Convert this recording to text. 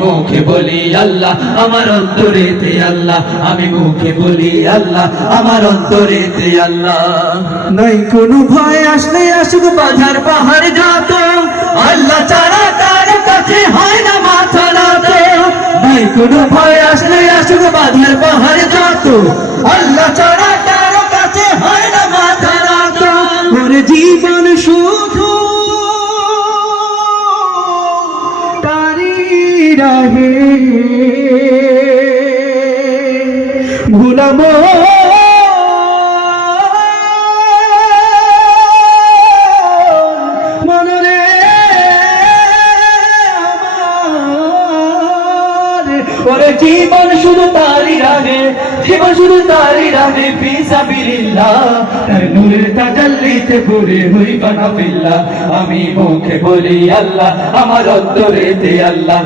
মুখে বলি আল্লাহ আমার অন্তরেতে আল্লাহ, আমি মুখে বলি আল্লাহ আমার অন্তরেতে আল্লাহ। নাই কোনো ভয়, আসলে আসুক বাধার পাহাড় যত, আল্লাহ ছাড়া কার কাছে হয় না মাথা নত। নাই কোনো ভয়, আসলে আসুক বাধার পাহাড় যত, আল্লাহ ছাড়া কার কাছে হয় না মাথা নত। ওর জীবন শুধু তারি রাহে ভুলামো মনরে আমার। ওরে জীবন শুধু তারি রাগে, জীবন শুধু তারি রাগে ফি সাবিলিল্লাহ। তার নূরের তাজাল্লিতে ভরে হইবা না ফিল্লাহ। আমি মুখে বলি আল্লাহ আমার অন্তরেতে আল্লাহ।